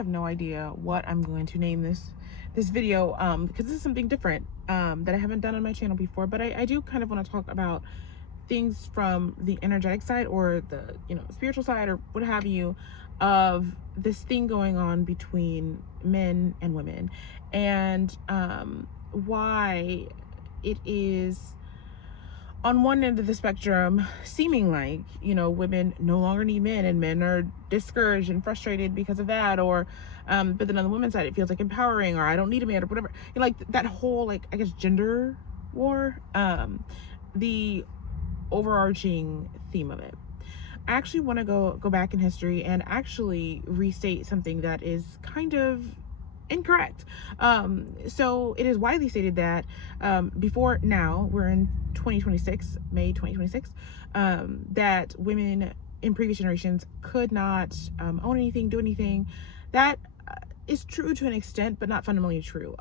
have no idea what I'm going to name this video, because this is something different that I haven't done on my channel before, but I do kind of want to talk about things from the energetic side, or the, spiritual side, or what have you, of this thing going on between men and women, and why it is on one end of the spectrum seeming like, women no longer need men, and men are discouraged and frustrated because of that, or but then on the women's side it feels like empowering, or I don't need a man, or whatever, like that whole, like, I guess, gender war, the overarching theme of it. I actually want to go back in history and actually restate something that is kind of incorrect. So it is widely stated that before now, we're in 2026, May 2026, that women in previous generations could not own anything, do anything. That is true to an extent, but not fundamentally true.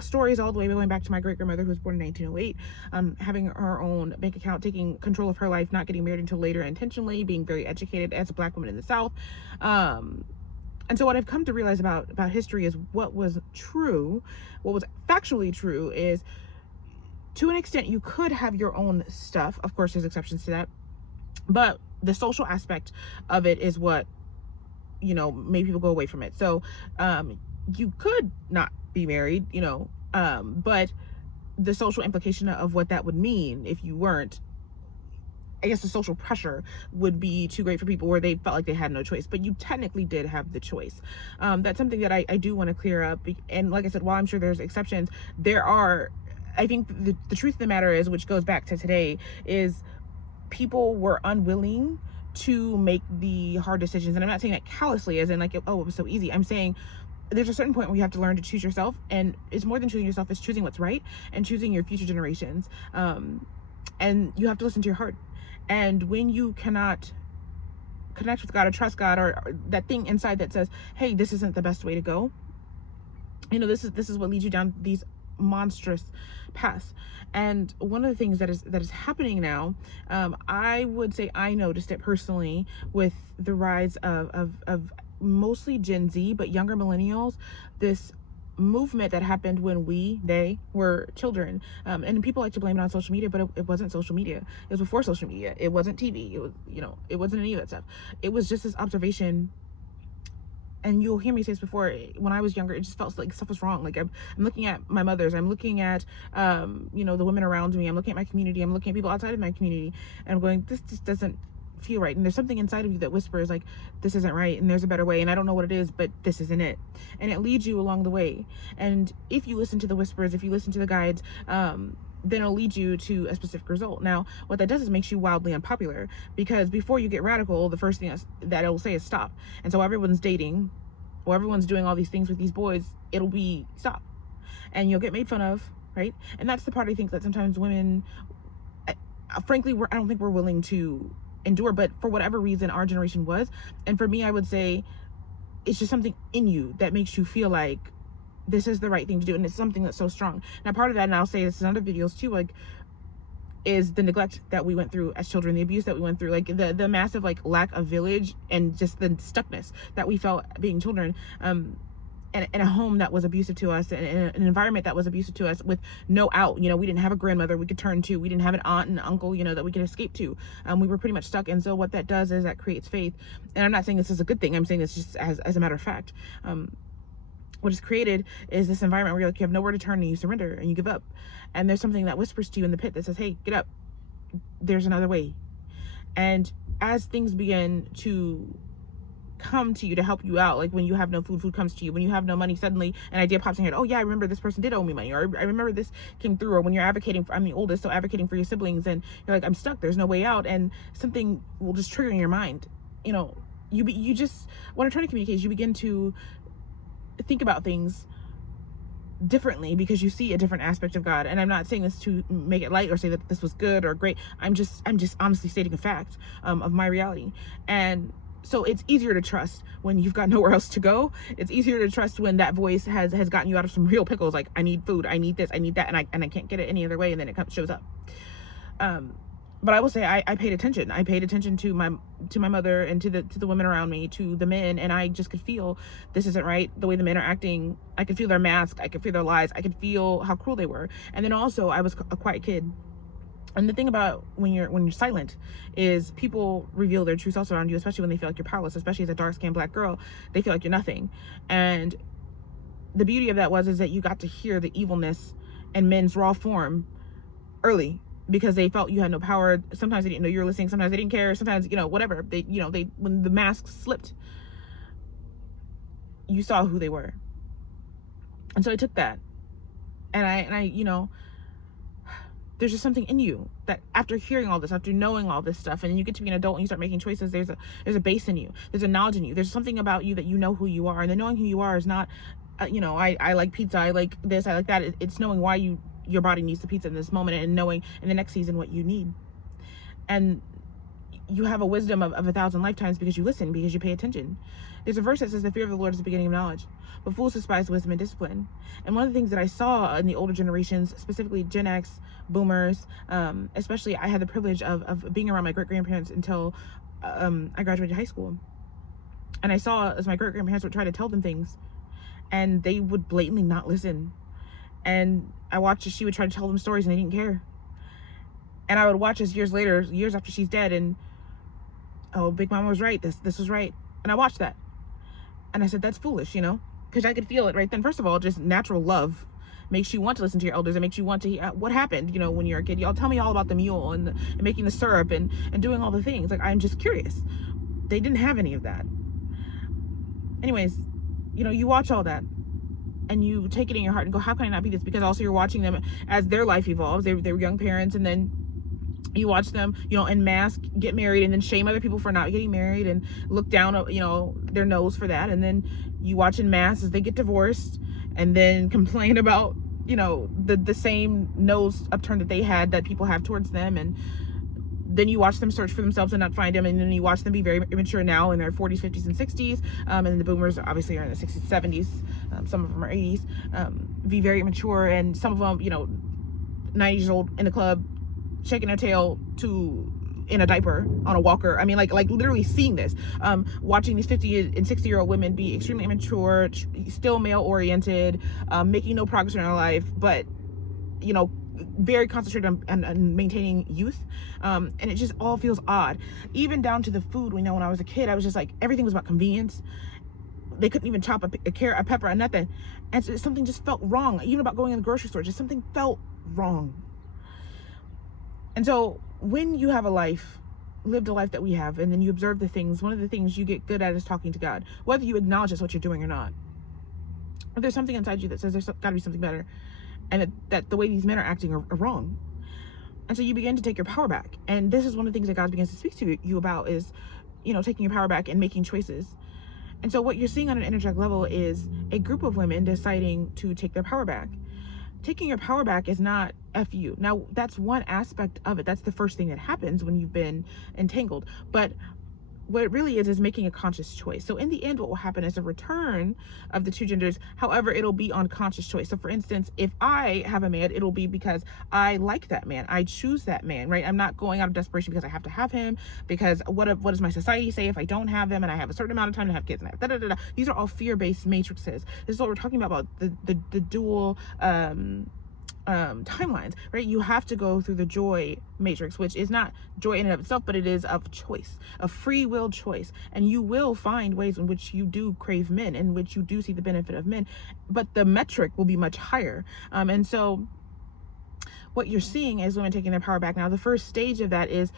Stories all the way going back to my great grandmother, who was born in 1908, having her own bank account, taking control of her life, not getting married until later intentionally, being very educated as a Black woman in the South. And so what I've come to realize about history is what was true, what was factually true, is to an extent you could have your own stuff. Of course, there's exceptions to that, but the social aspect of it is what, made people go away from it. So you could not be married, but the social implication of what that would mean if you weren't, I guess the social pressure would be too great for people, where they felt like they had no choice, but you technically did have the choice. That's something that I do want to clear up. And like I said, while I'm sure there's exceptions, there are, I think the truth of the matter is, which goes back to today, is people were unwilling to make the hard decisions. And I'm not saying that callously, as in like, oh, it was so easy. I'm saying there's a certain point where you have to learn to choose yourself, and it's more than choosing yourself, it's choosing what's right and choosing your future generations. And you have to listen to your heart. And when you cannot connect with God, or trust God, or that thing inside that says, hey, this isn't the best way to go, this is what leads you down these monstrous paths. And one of the things that is happening now, I would say I noticed it personally with the rise of mostly Gen Z, but younger millennials, this movement that happened when they were children. And people like to blame it on social media, but it wasn't social media. It was before social media. It wasn't TV. It was, it wasn't any of that stuff. It was just this observation. And you'll hear me say this before, when I was younger, it just felt like stuff was wrong. Like I'm looking at my mothers, I'm looking at, the women around me, I'm looking at my community, I'm looking at people outside of my community, and I'm going, this just doesn't feel right. And there's something inside of you that whispers like, this isn't right, and there's a better way, and I don't know what it is, but this isn't it. And it leads you along the way. And if you listen to the whispers, if you listen to the guides, then it'll lead you to a specific result. Now, what that does is makes you wildly unpopular, because before you get radical, the first thing that it'll say is stop. And so everyone's dating, or everyone's doing all these things with these boys, it'll be stop. And you'll get made fun of, right? And that's the part I think that sometimes women, frankly, I don't think we're willing to endure, but for whatever reason, our generation was. And for me, I would say it's just something in you that makes you feel like this is the right thing to do, and it's something that's so strong. Now, part of that, and I'll say this in other videos too, like, is the neglect that we went through as children, the abuse that we went through, like the massive like lack of village, and just the stuckness that we felt being children, and in a home that was abusive to us, and in an environment that was abusive to us, with no out. We didn't have a grandmother we could turn to, we didn't have an aunt and uncle, that we could escape to. We were pretty much stuck. And so what that does is that creates faith. And I'm not saying this is a good thing, I'm saying this just as a matter of fact. What is created is this environment where you're like, you have nowhere to turn, and you surrender and you give up. And there's something that whispers to you in the pit that says, hey, get up, there's another way. And as things begin to come to you to help you out, like when you have no food comes to you, when you have no money, suddenly an idea pops in your head, oh yeah, I remember this person did owe me money, or I remember this came through. Or when you're advocating for, I'm the oldest, so advocating for your siblings, and you're like, I'm stuck, there's no way out, and something will just trigger in your mind. You just, what I'm trying to communicate is, you begin to think about things differently because you see a different aspect of God. And I'm not saying this to make it light or say that this was good or great. I'm just honestly stating a fact of my reality. And so it's easier to trust when you've got nowhere else to go. It's easier to trust when that voice has gotten you out of some real pickles, like, I need food, I need this, I need that, and I can't get it any other way, and then it shows up. but I will say I paid attention. I paid attention to my mother and to the women around me, to the men, and I just could feel this isn't right. The way the men are acting, I could feel their mask, I could feel their lies, I could feel how cruel they were. And then also I was a quiet kid. And the thing about when you're silent is people reveal their true selves around you, especially when they feel like you're powerless, especially as a dark-skinned Black girl. They feel like you're nothing. And the beauty of that is that you got to hear the evilness in men's raw form early, because they felt you had no power. Sometimes they didn't know you were listening. Sometimes they didn't care. Sometimes, whatever. They when the mask slipped, you saw who they were. And so I took that, and I there's just something in you that after hearing all this, after knowing all this stuff, and you get to be an adult and you start making choices, there's a base in you. There's a knowledge in you. There's something about you that you know who you are. And the knowing who you are is not, I like pizza, I like this, I like that. It's knowing why your body needs the pizza in this moment, and knowing in the next season what you need. And you have a wisdom of 1,000 lifetimes because you listen, because you pay attention. There's a verse that says the fear of the Lord is the beginning of knowledge, but fools despise wisdom and discipline. And one of the things that I saw in the older generations, specifically Gen X, boomers, especially, I had the privilege of being around my great-grandparents until I graduated high school. And I saw as my great-grandparents would try to tell them things, and they would blatantly not listen. And I watched as she would try to tell them stories and they didn't care. And I would watch as years later, years after she's dead, and oh, Big Mama was right, this was right. And I watched that. And I said, that's foolish, because I could feel it right then. First of all, just natural love makes you want to listen to your elders. It makes you want to hear what happened, when you're a kid. Y'all tell me all about the mule and making the syrup and doing all the things. Like, I'm just curious. They didn't have any of that. Anyways, you watch all that and you take it in your heart and go, how can I not be this? Because also you're watching them as their life evolves. They were young parents, and then you watch them, en masse get married, and then shame other people for not getting married and look down, their nose for that. And then you watch en masse as they get divorced and then complain about, the same nose upturn that they had that people have towards them. And then you watch them search for themselves and not find them. And then you watch them be very immature now in their 40s, 50s, and 60s. And the boomers obviously are in the 60s, 70s. Some of them are 80s. Be very immature. And some of them, 90 years old in the club, shaking their tail in a diaper on a walker. I mean, like literally seeing this, watching these 50 and 60-year-old women be extremely immature, still male oriented, making no progress in their life, but very concentrated on maintaining youth. And it just all feels odd, even down to the food. When I was a kid, I was just like, everything was about convenience. They couldn't even chop a carrot, a pepper, or nothing. And so something just felt wrong. Even about going in the grocery store, just something felt wrong. And so when you have lived a life that we have, and then you observe the things, one of the things you get good at is talking to God, whether you acknowledge that's what you're doing or not. But there's something inside you that says there's got to be something better, and that the way these men are acting are wrong. And so you begin to take your power back. And this is one of the things that God begins to speak to you about is, taking your power back and making choices. And so what you're seeing on an energetic level is a group of women deciding to take their power back. Taking your power back is not F you. Now, that's one aspect of it. That's the first thing that happens when you've been entangled. But what it really is making a conscious choice. So in the end, what will happen is a return of the two genders. However, it'll be on conscious choice. So for instance, if I have a man, it'll be because I like that man. I choose that man, right? I'm not going out of desperation because I have to have him, because what does my society say if I don't have them and I have a certain amount of time to have kids and I have These are all fear-based matrices. This is what we're talking about the dual timelines, right? You have to go through the joy matrix, which is not joy in and of itself, but it is of choice, of free will choice. And you will find ways in which you do crave men, in which you do see the benefit of men, but the metric will be much higher. And so what you're seeing is women taking their power back. Now, the first stage of that is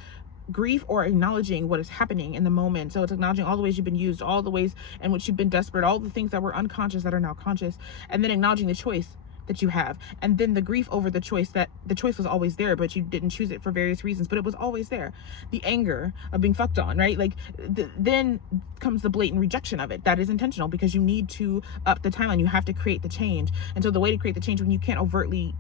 grief, or acknowledging what is happening in the moment. So it's acknowledging all the ways you've been used, all the ways in which you've been desperate, all the things that were unconscious that are now conscious, and then acknowledging the choice that you have, and then the grief over the choice, that the choice was always there, but you didn't choose it for various reasons, but it was always there. The anger of being fucked on, right? Like then comes the blatant rejection of it. That is intentional, because you need to up the timeline. You have to create the change. And so the way to create the change, when you can't overtly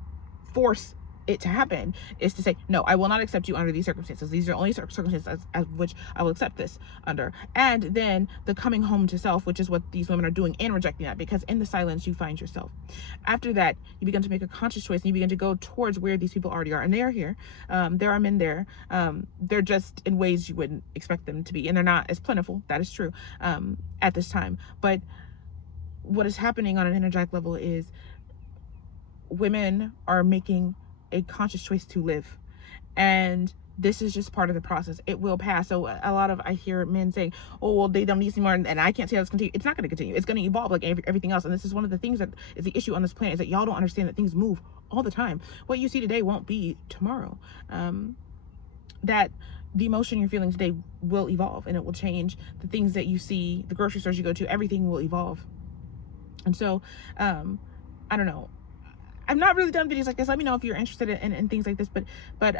force it to happen is to say, no, I will not accept you under these circumstances. These are only circumstances as which I will accept this under. And then the coming home to self, which is what these women are doing, and rejecting that, because in the silence you find yourself. After that, you begin to make a conscious choice, and you begin to go towards where these people already are, and they are here. There are men there. They're just in ways you wouldn't expect them to be, and they're not as plentiful. That is true at this time. But what is happening on an energetic level is women are making a conscious choice to live, and this is just part of the process. It will pass. So a lot of, I hear men saying, oh well, they don't need us anymore, and I can't see how it's continue. It's not going to continue. It's going to evolve like everything else. And this is one of the things that is the issue on this planet, is that y'all don't understand that things move all the time. What you see today won't be tomorrow. That the emotion you're feeling today will evolve, and it will change. The things that you see, the grocery stores you go to, everything will evolve. And so I don't know, I've not really done videos like this. Let me know if you're interested in things like this, but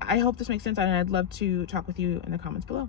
I hope this makes sense, and I'd love to talk with you in the comments below.